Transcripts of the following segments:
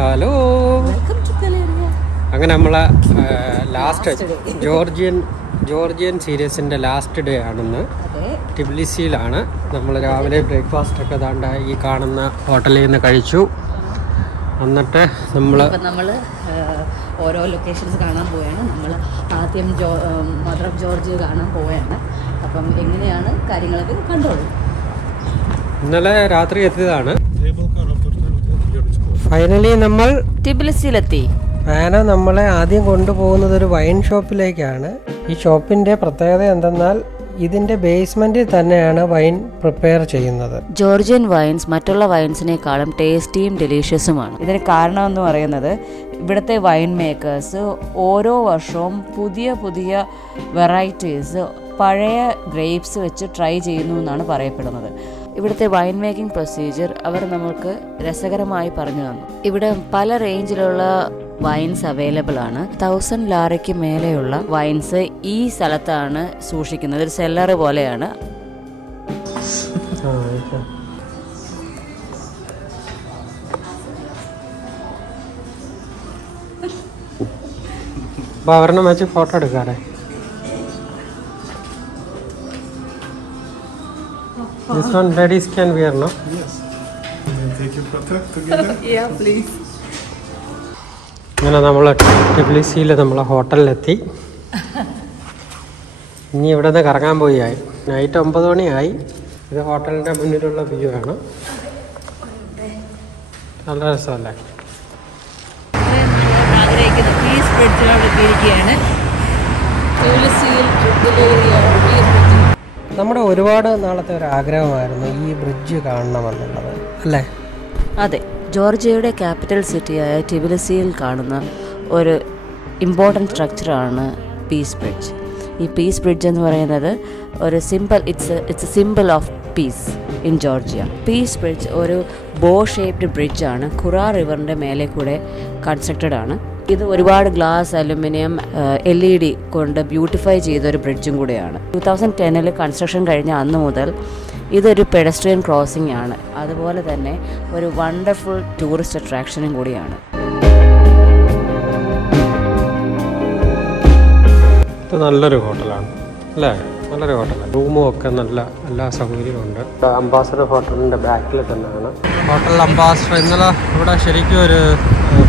Hello. അങ്ങനെ നമ്മളെ last Georgian സീരീസിൻ്റെ last day ആണെന്ന്. ടിബ്ലിസിയിലാണ്. നമ്മൾ രാവിലെ ബ്രേക്ക്ഫാസ്റ്റ് ഒക്കെ ദാണ്ട ഈ കാണുന്ന ഹോട്ടലിൽ നിന്ന് കഴിച്ചു. എന്നിട്ട് നമ്മൾ ഓരോ ലൊക്കേഷൻസ് കാണാൻ പോവുകയാണ്. നമ്മൾ ആദ്യം മദർ ഓഫ് ജോർജിയ കാണാൻ പോവുകയാണ്. അപ്പം എങ്ങനെയാണ് കാര്യങ്ങളൊക്കെ കണ്ടോളൂ. ഇന്നലെ രാത്രി എത്തിയതാണ്. ഫൈനലി നമ്മൾ ടിബ്ലിസിയിലെത്തി. ആന നമ്മളെ ആദ്യം കൊണ്ടുപോകുന്നത് ഒരു വൈൻ ഷോപ്പിലേക്കാണ്. ഈ ഷോപ്പിന്റെ പ്രത്യേകത എന്തെന്നാൽ ഇതിന്റെ ബേസ്മെന്റിൽ തന്നെയാണ് വൈൻ പ്രിപ്പയർ ചെയ്യുന്നത്. ജോർജിയൻ വൈൻസ് മറ്റുള്ള വൈൻസിനേക്കാളും ടേസ്റ്റിയും ഡെലീഷ്യസുമാണ്. ഇതിന് കാരണം എന്ന് പറയുന്നത് ഇവിടുത്തെ വൈൻ മേക്കേഴ്സ് ഓരോ വർഷവും പുതിയ പുതിയ വെറൈറ്റീസ് പഴയ ഗ്രേപ്സ് വെച്ച് ട്രൈ ചെയ്യുന്നു എന്നാണ് പറയപ്പെടുന്നത്. ഇവിടുത്തെ വൈൻ മേക്കിംഗ് പ്രൊസീജിയർ അവർ നമുക്ക് രസകരമായി പറഞ്ഞു തന്നു. ഇവിടെ പല റേഞ്ചിലുള്ള വൈൻസ് അവൈലബിൾ ആണ്. 1000 ലാറയ്ക്ക് മേലെയുള്ള വൈൻസ് ഈ സ്ഥലത്താണ് സൂക്ഷിക്കുന്നത്. ഒരു സെല്ലർ പോലെയാണ്. അവരെണ്ണം വെച്ച് photo എടുക്കാടെ. This one ladies can wear, no? Yes. Take your photo together. Yeah, please. അങ്ങനെ നമ്മൾ ടിബ്ലിസിയിൽ നമ്മളെ ഹോട്ടലിലെത്തി. ഇനി ഇവിടെ നിന്ന് കറങ്ങാൻ പോയി. നൈറ്റ് 9 മണിയായി. ഇത് ഹോട്ടലിൻ്റെ മുന്നിലുള്ള വ്യൂ ആണ്. നല്ല രസമല്ലേ? ആഗ്രഹിക്കുന്ന പീസ് ബ്രിഡ്ജിലാണ്. നമ്മുടെ ഒരുപാട് നാളത്തെ ഒരു ആഗ്രഹമായിരുന്നു ഈ ബ്രിഡ്ജ് കാണണമെന്നുള്ളത്, അല്ലേ? അതെ, ജോർജിയയുടെ ക്യാപിറ്റൽ സിറ്റിയായ ടിബിലിസിയിൽ കാണുന്ന ഒരു ഇമ്പോർട്ടൻറ്റ് സ്ട്രക്ചറാണ് പീസ് ബ്രിഡ്ജ്. ഈ പീസ് ബ്രിഡ്ജ് എന്ന് പറയുന്നത് ഒരു it's a symbol of peace in Georgia. Peace bridge ഒരു ബോ ഷേപ്ഡ് ബ്രിഡ്ജാണ്. ഖുറ റിവറിൻ്റെ മേലെ കൂടെ കൺസ്ട്രക്റ്റഡ് ആണ്. ഇത് ഒരുപാട് ഗ്ലാസ്, അലുമിനിയം, LED കൊണ്ട് ബ്യൂട്ടിഫൈ ചെയ്തൊരു ബ്രിഡ്ജും കൂടെയാണ്. 2010 കൺസ്ട്രക്ഷൻ കഴിഞ്ഞ അന്ന് മുതൽ ഇതൊരു പെഡസ്ട്രിയൻ ക്രോസിംഗ് ആണ്. അതുപോലെ തന്നെ ഒരു വണ്ടർഫുൾ ടൂറിസ്റ്റ് അട്രാക്ഷനും കൂടിയാണ്. ഇത് നല്ലൊരു ഹോട്ടലാണ്, അല്ലേ? നല്ലൊരു ഹോട്ടലാണ്. റൂമും ഒക്കെ നല്ല എല്ലാ സൗകര്യവും ഉണ്ട്. അംബാസഡർ ഹോട്ടലിൻ്റെ ബാക്കിൽ തന്നെയാണ് ഹോട്ടൽ അംബാസഡർ. ഇന്നലെ ഇവിടെ ശരിക്കും ഒരു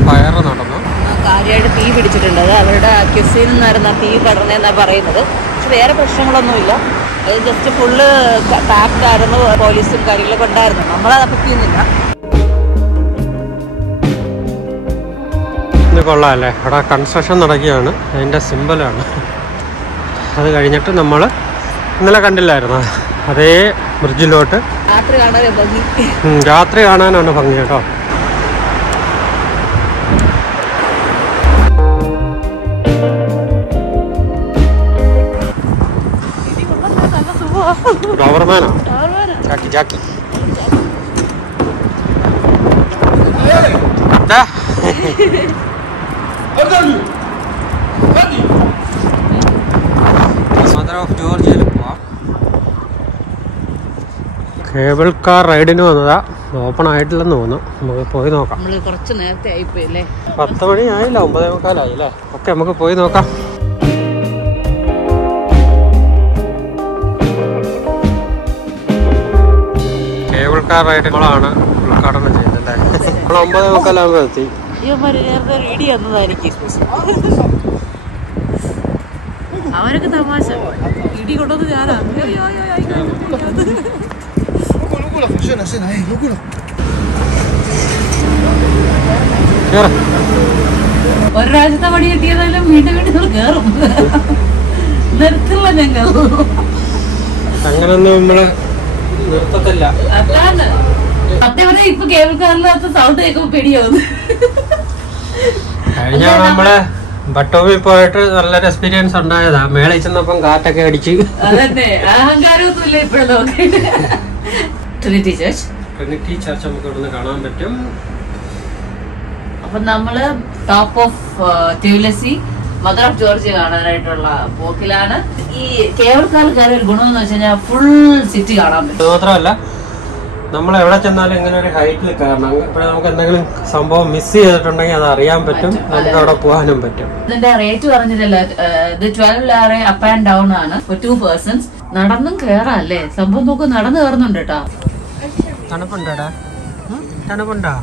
ഫയർ നടന്നു. കാര്യമായിട്ട് തീ പിടിച്ചിട്ടുണ്ട്. അത് അവരുടെ ക്യുസിൽ നിന്നായിരുന്നു തീ പടർന്നെന്നാണ് പറയുന്നത്. പക്ഷെ വേറെ പ്രശ്നങ്ങളൊന്നുമില്ല. അത് ജസ്റ്റ് ഫുള്ള് പാക്ഡ് ആയിരുന്നു. പോലീസും കാര്യങ്ങളൊക്കെ ഉണ്ടായിരുന്നു. നമ്മളത് അഫക്ട് ചെയ്യുന്നില്ല. ഇത് കൊള്ളാമല്ലേ? അവിടെ കൺസ്ട്രക്ഷൻ നടക്കുകയാണ്. അതിൻ്റെ സിമ്പലാണ്. അത് കഴിഞ്ഞിട്ട് നമ്മൾ ഇന്നലെ കണ്ടില്ലായിരുന്നു അതേ ബ്രിഡ്ജിലോട്ട് രാത്രി കാണാനാണ് ഭംഗി കേട്ടോ. ഗവർമാനോ? ജാക്കി ജാക്കി മദർ ഓഫ് ജോർജിയയിൽ പോവാം. കേബിൾ കാർ റൈഡിന് വന്നതാ. ഓപ്പൺ ആയിട്ടില്ലെന്ന് തോന്നുന്നു. നമുക്ക് പോയി നോക്കാം. കുറച്ച് നേരത്തെ ആയിപ്പോയില്ലേ? 10 മണി ആയില്ല, 9:45 ആയില്ലേ? ഓക്കെ, നമുക്ക് പോയി നോക്കാം. കേബിൾ കാർ റൈഡുകളാണ് ഉദ്ഘാടനം ചെയ്യുന്നത്. നമ്മൾ 9:45 എത്തി. അവരൊക്കെ തമാശ ഇടി കൊണ്ടത് ഞാനാ. ഒരു രാജ്യത്തെ പണി കിട്ടിയതെല്ലാം വീണ്ടും വീണ്ടും കയറും. നിർത്തില്ല ഞങ്ങൾ. അങ്ങനൊന്നും നമ്മള് നിർത്തത്തില്ല. അതാണ് അതേപോലെ ഇപ്പൊ കേബിൾ കാറിനകത്ത് സൗണ്ട് കേൾക്കുമ്പോ പേടിയാവുന്നു. കഴിഞ്ഞ നമ്മള് ബട്ടോമിൽ പോയിട്ട് നല്ലൊരു എക്സ്പീരിയൻസ് ഉണ്ടായതാ. മേളയിൽ ചെന്നപ്പം കാറ്റൊക്കെ അടിച്ച്. അതന്നെ, അഹങ്കാരമൊന്നുമില്ല ഇപ്പോഴും നോക്കിയിട്ട്. ട്രിനിറ്റി ചർച്ച് നമുക്ക് ഇവിടുന്ന് കാണാൻ പറ്റും. അപ്പൊ നമ്മള് top of Tbilisi mother of Georgia കാണാനായിട്ടുള്ള പോക്കിലാണ്. ഈ കേബിൾ കാറിൽ കയറിയ ഒരു ഗുണം എന്ന് വെച്ച് കഴിഞ്ഞാൽ ഫുൾ സിറ്റി കാണാൻ പറ്റും. മാത്രമല്ല നമ്മൾ എവിടെ ചെന്നാലും ഇങ്ങനെ ഒരു ഹൈറ്റിൽ കയറണം. ഇപ്പോൾ നമുക്ക് എന്തെങ്കിലും സംഭവം മിസ് ചെയ്തിട്ടുണ്ടെങ്കിൽ അത് അറിയാൻ പറ്റും, നമുക്ക് അവിടെ പോകാനും പറ്റും. ഇതിന്റെ റേറ്റ് പറഞ്ഞിട്ടില്ല. ഇത് 12 ലാര അപ്പ് ആൻഡ് ഡൗൺ ആണ് for 2 persons. നടന്നും കേറാല്ലേ, സംഭവം നോക്ക്, നടന്നു കയറുന്നുണ്ട് കേട്ടോ. തണുപ്പുണ്ടാ? തണുപ്പുണ്ടാ?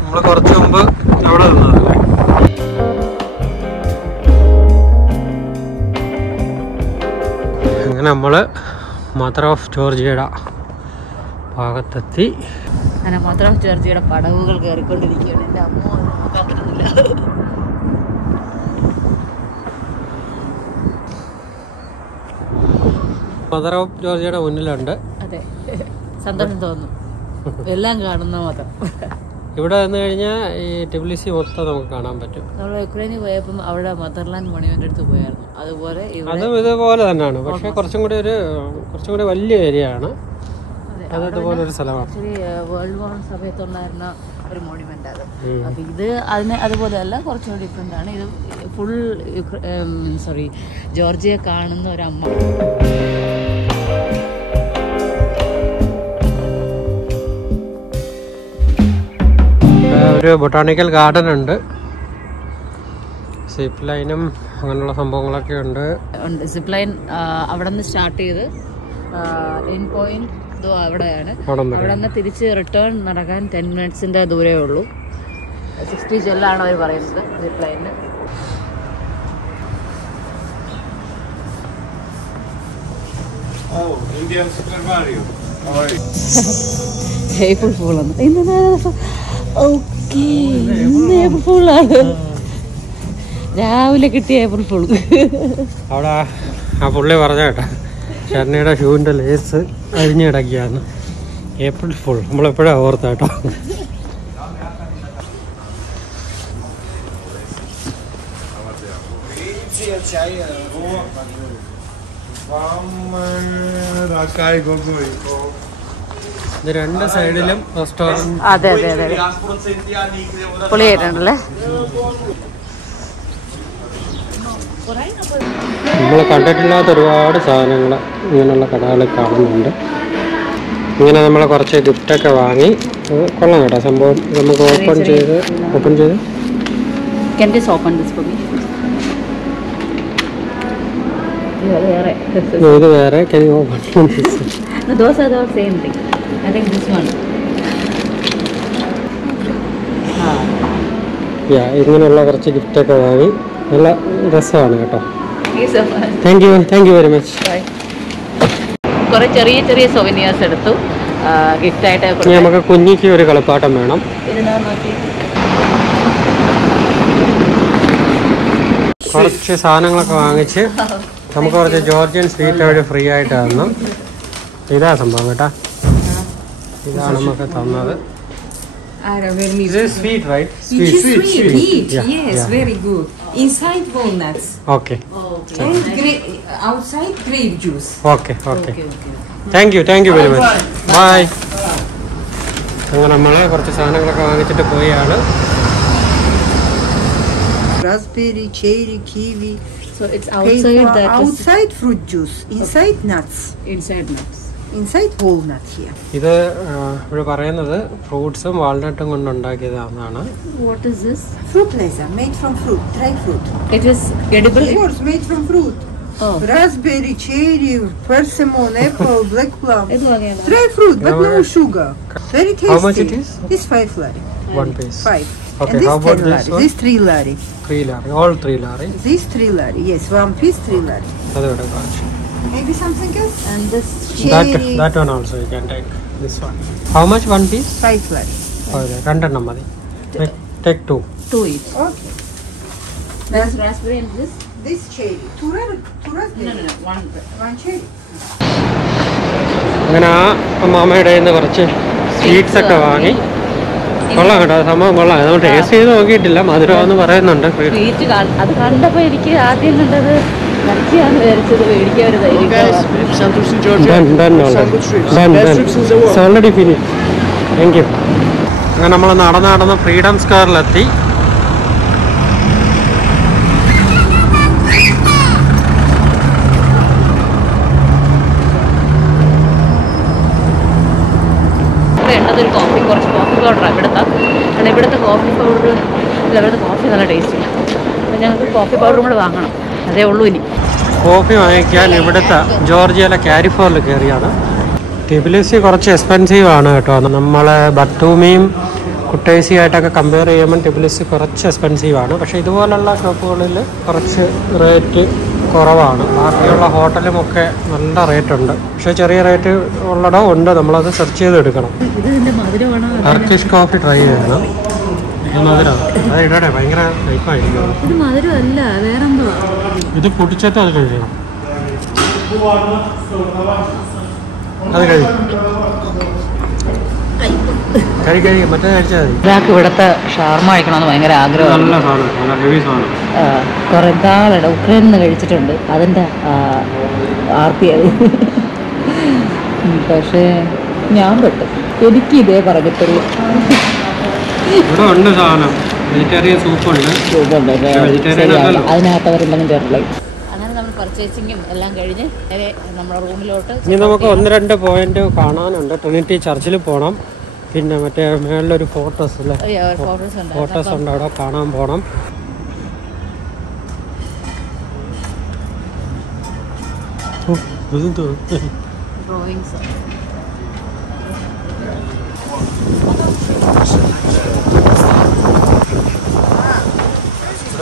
നമ്മള് കുറച്ചു മുമ്പ് എവിടെ നിന്നതല്ലേ? അങ്ങനെ നമ്മള് മദർ ഓഫ് ജോർജിയയുടെ ഭാഗത്തെത്തി. അങ്ങനെ മദർ ഓഫ് ജോർജിയയുടെ പടവുകൾ കയറിക്കൊണ്ടിരിക്കുകയാണ്. എന്റെ അമ്മ നോക്കാൻ പറ്റുന്നില്ല. മദർ ഓഫ് ജോർജിയയുടെ മുന്നിലുണ്ട്. അതെ, സന്തോഷം തോന്നുന്നു എല്ലാം കാണുന്ന മാത്രം. ഇവിടെ വന്നു കഴിഞ്ഞാൽ ഈ ടിബ്ലിസി മൊത്തം നമുക്ക് കാണാൻ പറ്റും. നമ്മൾ യുക്രൈനിൽ പോയപ്പം അവിടെ മദർലാൻഡ് മോണുമെന്റ് അടുത്ത് പോയായിരുന്നു. അതുപോലെ അതും ഇതുപോലെ തന്നെയാണ്, പക്ഷെ കുറച്ചും കൂടി വലിയ ഏരിയ ആണ്. അത് ഇതുപോലെ ഒരു സ്ഥലമാണ്. ആക്ച്വലി വേൾഡ് വാർ സമയത്തുണ്ടായിരുന്ന ഒരു മോണുമെന്റ് അത്. അപ്പൊ ഇത് അതുപോലെയല്ല, കുറച്ചുകൂടി ഡിഫറെന്റ് ആണ്. ഇത് ഫുൾ ജോർജിയ കാണുന്ന ഒരു അമ്മ. ഒരു ബൊട്ടാണിക്കൽ ഗാർഡൻ ഉണ്ട്, സിപ്പ് ലൈനും അങ്ങനെയുള്ള സംഭവങ്ങളൊക്കെ ഉണ്ട്. സിപ്പ് ലൈൻ അവിടെ നിന്ന് സ്റ്റാർട്ട് ചെയ്ത് എൻഡ് പോയിന്റ് അവിടെയാണ്. അവിടെ നിന്ന് തിരിച്ച് റിട്ടേൺ നടക്കാൻ 10 മിനിറ്റ്സിന്റെ ദൂരേ ഉള്ളൂ. 60 ജെല്ലാണ് അവർ പറയുന്നത് സിപ്പ് ലൈനിന്. ഏപ്രിൽ ഫൂളാണ് ഏപ്രിൽ ഫൂളാണ്, രാവിലെ കിട്ടിയ ഏപ്രിൽ ഫൂൾ. അവിടെ ആ പുള്ളി പറഞ്ഞ കേട്ടോ, ഷർണിയുടെ ഷൂവിൻ്റെ ലേസ് അഴിഞ്ഞ് കിടക്കുകയാണ്. ഏപ്രിൽ ഫുൾ നമ്മളെപ്പോഴാണ് ഓർത്ത കേട്ടോ. ഇത് രണ്ട് സൈഡിലും റെസ്റ്റോറൻറ്റ്. അതെ അതെ അതെ, പൊളിയായിട്ടുണ്ടല്ലേ. നമ്മൾ കണ്ടിട്ടില്ലാത്ത ഒരുപാട് സാധനങ്ങൾ ഇങ്ങനെയുള്ള കടകളിൽ കാണുന്നുണ്ട്. ഇങ്ങനെ നമ്മൾ കുറച്ച് ഗിഫ്റ്റൊക്കെ വാങ്ങി, കൊള്ളാം കേട്ടോ സംഭവം. നമുക്ക് ഓപ്പൺ ചെയ്ത് ഇത് വേറെ ഇങ്ങനെയുള്ള കുറച്ച് ഗിഫ്റ്റൊക്കെ വാങ്ങി, നല്ല രസമാണ് കേട്ടോ. Thank you very much. കുറെ ചെറിയ ചെറിയ സൊവനിയേഴ്സ് എടുത്തു ഗിഫ്റ്റ് ആയിട്ട്. നമുക്ക് കുഞ്ഞിക്ക് ഒരു കളിപ്പാട്ടം വേണം. കുറച്ച് സാധനങ്ങളൊക്കെ വാങ്ങിച്ച് നമുക്ക് കുറച്ച് ജോർജിയൻ സ്വീറ്റ് അവർ ഫ്രീ ആയിട്ട് തന്നു. ഇതാ സംഭവം കേട്ടാ, ഇതാണ് നമുക്ക് തന്നത്. This is sweet, right? Sweet. Yes, very good. Inside walnuts. Okay. And outside grape juice. Okay. Thank you very much. Bye. അങ്ങനെ നമ്മൾ കുറച്ച് സാധനങ്ങളൊക്കെ വാങ്ങിച്ചിട്ട് പോയാണ്. Raspberry, cherry, kiwi. So it's outside that. Outside fruit juice. Inside nuts. Inside walnut here. ഇത് ഇവിടെ പറയുന്നത് ഫ്രൂട്ട്സും വാൾനട്ടും കൊണ്ട് ഉണ്ടാക്കിയതാണ്. What is this? Fruit laser made from fruit, dry fruit. It is edible. Of course, made from fruit. Oh. Raspberry, cherry, persimmon, apple, black plum. Dry fruit, but no sugar. Very tasty. How much it is? This 5 lari. One piece. 5. Okay, and this how about 10 this lari. one? This 3 lari. 3 lari. All 3 lari. This 3 lari. Yes, one piece 3 lari. അതോടെ കാണിച്ചു. Maybe something else? And this That cherry. one also you can take. This one. How much one piece? 5 lari. രണ്ടെണ്ണം മതി. Take 2. 2 each. Okay. There's raspberry and this. This cherry. 2 raspberry. No. One cherry. അങ്ങനെ ആ അമ്മാമ്മയുടെ കയ്യിൽ നിന്ന് കുറച്ച് sweets ഒക്കെ വാങ്ങി. കൊള്ളാം കേട്ടോ, സംഭവം കൊള്ളാം. നമ്മൾ ടേസ്റ്റ് ചെയ്ത് നോക്കിയിട്ടില്ല, മധുരമെന്ന് പറയുന്നുണ്ട്. സ്വീറ്റ് അത് കണ്ടപ്പോൾ എനിക്ക് ആദ്യം കണ്ടത് ഇറച്ചിയാണ് വിചാരിച്ചത്. മേടിക്കാൻ ഒരു ഓൾറെഡി ഫിനിഷ്. Thank you. അങ്ങനെ നമ്മൾ നടന്ന് ഫ്രീഡം സ്ക്വയറിലെത്തി. അതൊരു കുറച്ച് കോഫി പൗഡറാണ് ഇവിടുത്തെ. കാരണം ഇവിടുത്തെ കോഫി പൗഡർ ഇവിടുത്തെ കോഫി നല്ല ടേസ്റ്റില്ല. അപ്പം ഞങ്ങൾക്ക് കോഫി പൗഡറും കൂടെ വാങ്ങണം, അതേ ഉള്ളൂ ഇനി. കോഫി വാങ്ങിക്കാൻ ഇവിടുത്തെ ജോർജിയയിലെ കാരിഫോറിൽ കയറിയാണ്. ടിബിലിസി കുറച്ച് എക്സ്പെൻസീവ് ആണ് കേട്ടോ. നമ്മളെ ബട്ടൂമിയും കുട്ടേസി ആയിട്ടൊക്കെ കമ്പയർ ചെയ്യുമ്പോൾ ടിബിലിസി കുറച്ച് എക്സ്പെൻസീവ് ആണ്. പക്ഷേ ഇതുപോലുള്ള ഷോപ്പുകളിൽ കുറച്ച് റേറ്റ് കുറവാണ്. ബാക്കിയുള്ള ഹോട്ടലുമൊക്കെ നല്ല റേറ്റ് ഉണ്ട്. പക്ഷേ ചെറിയ റേറ്റ് ഉള്ളടോ ഉണ്ട്, നമ്മളത് സെർച്ച് ചെയ്തെടുക്കണം. ടർക്കിഷ് കോഫി ട്രൈ ചെയ്യണം. ഇത് മധുരം, അത് ഇടട്ടെ, ഭയങ്കര ടൈപ്പായിരിക്കും. ഇത് മധുരമല്ല, വേറെന്തോ. ഇത് പൊടിച്ചിട്ട് അത് കഴിക്കണം. അത് കഴിക്കും, മറ്റേ കഴിച്ചാൽ മതി. ഇതാൾക്ക് ഇവിടുത്തെ ഷാർമ കഴിക്കണമെന്ന് ഭയങ്കര ആഗ്രഹമാണ്. നല്ല സാധനം, നല്ല ഹെവി സാധനം. കുറേ നാളുടെ ഉക്രൈനിൽ നിന്ന് കഴിച്ചിട്ടുണ്ട്, അതിൻ്റെ ആർത്തി അത്. പക്ഷേ ഞാൻ പെട്ടു, എനിക്ക് ഇതേ പറഞ്ഞിട്ടുള്ളൂ. ഇവിടെ ഉണ്ട് സാധനം, വെജിറ്റേറിയൻ സൂപ്പുണ്ട്. അതിനകത്ത് അവരെന്തെങ്കിലും ചേർത്തില്ല. അങ്ങനെ നമ്മൾ പർച്ചേസിങ്ങും എല്ലാം കഴിഞ്ഞ് നമ്മുടെ റൂമിലോട്ട്. ഇനി നമുക്ക് 1-2 പോയിന്റ് കാണാനുണ്ട്. ട്രിനിറ്റി ചർച്ചിൽ പോകണം, പിന്നെ മറ്റേ മേളിലൊരു ഫോട്ടോസ് ഉണ്ട്, അവിടെ കാണാൻ പോകണം.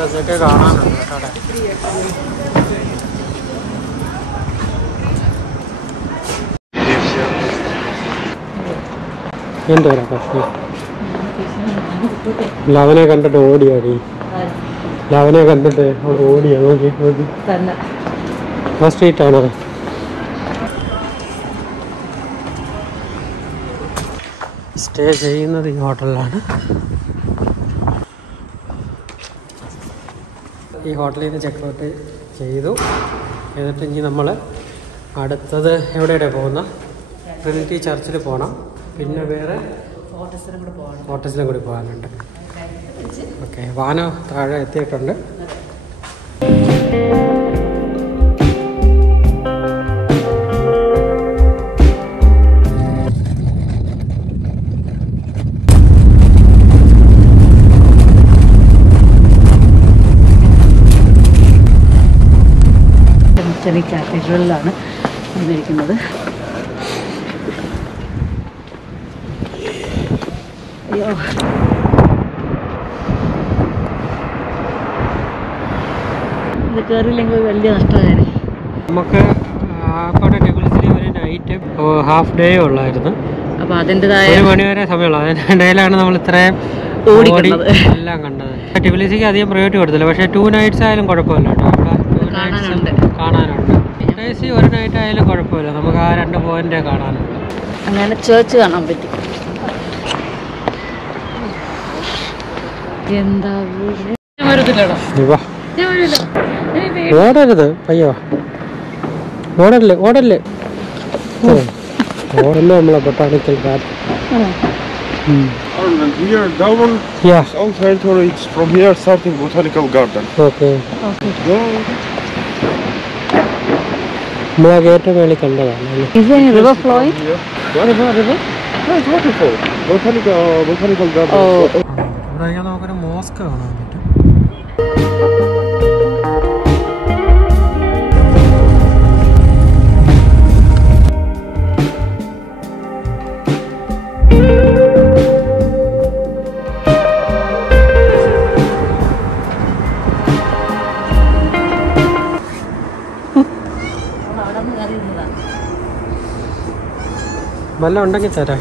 ഇതൊക്കെ കാണാനുണ്ട് കേട്ടോ. എന്തോരാ പ്രശ്നം? ലവനെ കണ്ടിട്ട് ഓടിയാടി, ലവനെ കണ്ടിട്ട് അവിടെ ഓടിയാ. നോക്കി നോക്കി ആ സ്ട്രീറ്റ് ആണോ? സ്റ്റേ ചെയ്യുന്നത് ഈ ഹോട്ടലിലാണ്. ഈ ഹോട്ടലിൽ നിന്ന് ചെക്കൗട്ട് ചെയ്തു. എന്നിട്ട് ഇനി നമ്മൾ അടുത്തത് എവിടെയാണ് പോകുന്ന? ട്രിനിറ്റി ചർച്ചിൽ പോകണം, പിന്നെ വേറെ ഫോട്ടോസിലും കൂടി പോകാനുണ്ട്. ഓക്കെ, വാനോ താഴെ എത്തിയിട്ടുണ്ട്. കാത്തഡ്രലിലാണ് വന്നിരിക്കുന്നത്. അയ്യോ, ഇത് കയറിയില്ലെങ്കിൽ വലിയ നഷ്ടമായിരുന്നു. നമുക്ക് അവിടെ ടിബിലിസിൽ ഒരു നൈറ്റ് ഹാഫ് ഡേ ഉള്ളായിരുന്നു. അപ്പോൾ അതിൻ്റെതായ 1 മണി വരെ സമയമുള്ളൂ. അതിനിടയിലാണ് നമ്മൾ ഇത്രയും ഓടി എല്ലാം കണ്ടത്. ടിബിലിസിക്ക് അധികം പ്രയോറിറ്റി കൊടുത്തില്ല, പക്ഷേ 2 nights ആയാലും കുഴപ്പമില്ല കേട്ടോ. ഇവിടെ കാണാനുണ്ട്. ടിബിലിസി 1 night ആയാലും കുഴപ്പമില്ല, നമുക്ക് ആ 2 പോയിന്റ് കാണാനുണ്ട്. അങ്ങനെ ചേർച്ച് കാണാൻ പറ്റി. എന്താ ഓടരുത്, പയ്യോ ഓടല്ലേ, ഓടല്ലേ. ഓടല്ലേ നമ്മളെ botanical garden. Here, down. Yeah. Outside, or it's from here starting botanical garden. Okay. Go. നമ്മളാ ഗേറ്റ് മേളിൽ കണ്ടതാണ്. Is there any river flowing? River? No, it's waterfall. Botanical garden. Oh. ഇവിടെ നമുക്കൊരു മോസ്ക് കാണാൻ പറ്റും. വല്ലതും ഉണ്ടെങ്കിൽ തരാം.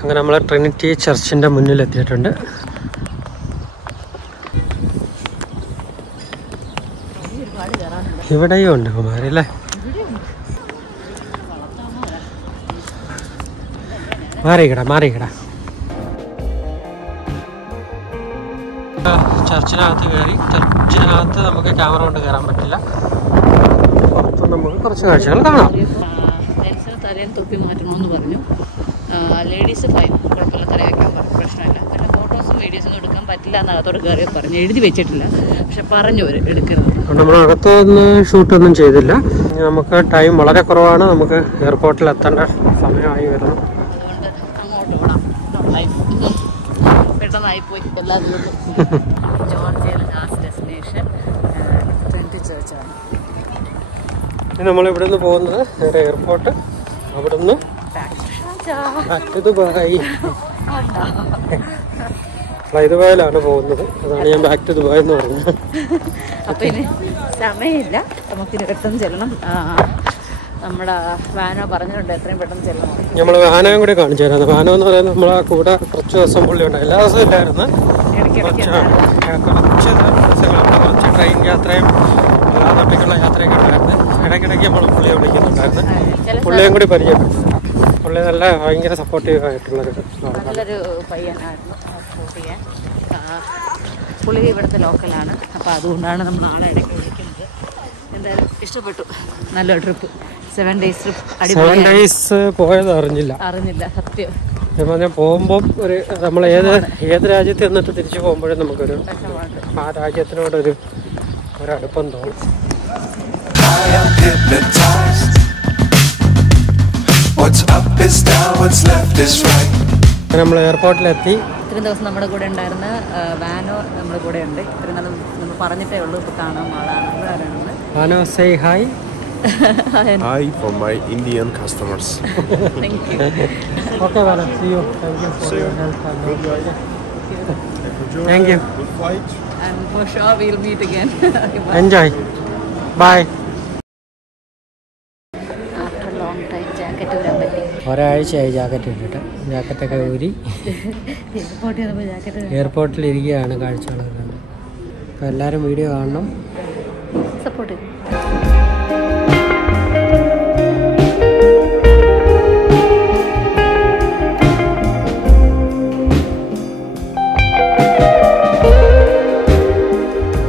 അങ്ങനെ നമ്മൾ ട്രിനിറ്റി ചർച്ചിൻ്റെ മുന്നിലെത്തിയിട്ടുണ്ട്. ഇവിടെയും ഉണ്ട് കുമാരല്ലേ. മാറിക്കട ചർച്ചിനകത്ത് കയറി. ചർച്ചിനകത്ത് നമുക്ക് ക്യാമറ കൊണ്ട് കയറാൻ പറ്റില്ല, പുറത്ത് നമുക്ക് കുറച്ച് കാഴ്ചകൾ കാണാം. തലയിൽ തൊപ്പി മാറ്റണമെന്ന് പറഞ്ഞു. ലേഡീസ് ഫൈൻ, കുഴപ്പമില്ല, തല വയ്ക്കാൻ പറഞ്ഞു, പ്രശ്നമില്ല. പിന്നെ ഫോട്ടോസും വീഡിയോസൊന്നും എടുക്കാൻ പറ്റില്ല എന്ന് അകത്തോട് കയറി പറഞ്ഞു. എഴുതി വെച്ചിട്ടില്ല, പക്ഷെ പറഞ്ഞു അവർ എടുക്കരുത്. നമ്മൾ അകത്തുനിന്ന് ഷൂട്ടൊന്നും ചെയ്തില്ല. നമുക്ക് ടൈം വളരെ കുറവാണ്. നമുക്ക് എയർപോർട്ടിൽ എത്തേണ്ട സമയമായി വരുന്നു. അതുകൊണ്ട് അങ്ങോട്ട് വിടാം. പെട്ടെന്നായിപ്പോയി എല്ലാ ദിവസവും. ജോർജിയയിലെ ലാസ്റ്റ് ഡെസ്റ്റിനേഷൻ ട്രിനിറ്റി ചർച്ചാണ്. ഇനി നമ്മളിവിടെ നിന്ന് പോകുന്നത് നേരെ എയർപോർട്ട്, അവിടെ നിന്ന് ദുബായ്. ഫ്ലൈ ദുബായിലാണ് പോകുന്നത്. അതാണ് ഞാൻ ബാക്ക് ടു ദുബായ് എന്ന് പറഞ്ഞത്. അപ്പം ഇനി സമയമില്ല, നമുക്കിനി പെട്ടെന്ന് ചെല്ലണം. നമ്മുടെ വാനോ പറഞ്ഞിട്ടുണ്ട് എത്രയും പെട്ടെന്ന് ചെല്ലണം. നമ്മൾ വാനയും കൂടി കാണിച്ചു തരാം. വാനോ എന്ന് പറയുന്നത് നമ്മളെ കൂടെ കുറച്ച് ദിവസം പുള്ളി ഉണ്ട്. എല്ലാ ദിവസവും ഇല്ലായിരുന്നു, കുറച്ച് ദിവസങ്ങളുണ്ട്. കുറച്ച് ട്രെയിൻ യാത്രയും നാട്ടിലേക്കുള്ള യാത്രയൊക്കെ ഉണ്ടായിരുന്നു. ഇടയ്ക്കിടയ്ക്ക് നമ്മൾ പുള്ളിയെ വിളിക്കുന്നുണ്ടായിരുന്നു. പുള്ളിയും കൂടി പരിചയപ്പെട്ടു. പുള്ളി നല്ല ഭയങ്കര സപ്പോർട്ടീവ് ആയിട്ടുള്ളൊരു നല്ലൊരു പയ്യനായിരുന്നു സപ്പോർട്ട് ചെയ്യാൻ. പുള്ളി ഇവിടുത്തെ ലോക്കലാണ്, അപ്പോൾ അതുകൊണ്ടാണ് നമ്മൾ ആളെ ഇടയ്ക്ക് വിളിക്കുന്നത്. എന്തായാലും ഇഷ്ടപ്പെട്ടു. നല്ലൊരു ട്രിപ്പ്, 7 days ട്രിപ്പ്. 7 days പോയത് അറിഞ്ഞില്ല സത്യം. ഞാൻ പോകുമ്പം ഒരു നമ്മൾ ഏത് രാജ്യത്ത് എന്നിട്ട് തിരിച്ചു പോകുമ്പോഴും നമുക്കൊരു ആ രാജ്യത്തിനോടൊരു അടുപ്പം തോന്നും. നമ്മൾ എയർപോർട്ടിലെത്തി. ഇത്രയും ദിവസം നമ്മുടെ കൂടെ ഉണ്ടായിരുന്ന വാനോ നമ്മുടെ കൂടെ ഉണ്ട്. ഇത്രയും നാളും നമ്മൾ പറഞ്ഞിട്ടേ ഉള്ളൂ ഇപ്പോൾ കാണാൻ ആളാണ്. വാനോ, say hi. Hi for my Indian customers. Thank you. Okay, Vana, see you. Thank you for your help. Thank you. Good flight. And for sure we'll meet again. Enjoy. Bye. After a long time jacket ഊരാൻ പറ്റി. ഒരാഴ്ചയായി jacket ഇട്ടിട്ട്. ജാക്കറ്റൊക്കെ ഊരി എയർപോർട്ടിൽ ഇരിക്കുകയാണ് കാഴ്ചകളൊക്കെ. അപ്പോൾ എല്ലാവരും വീഡിയോ കാണണം. സപ്പോർട്ട്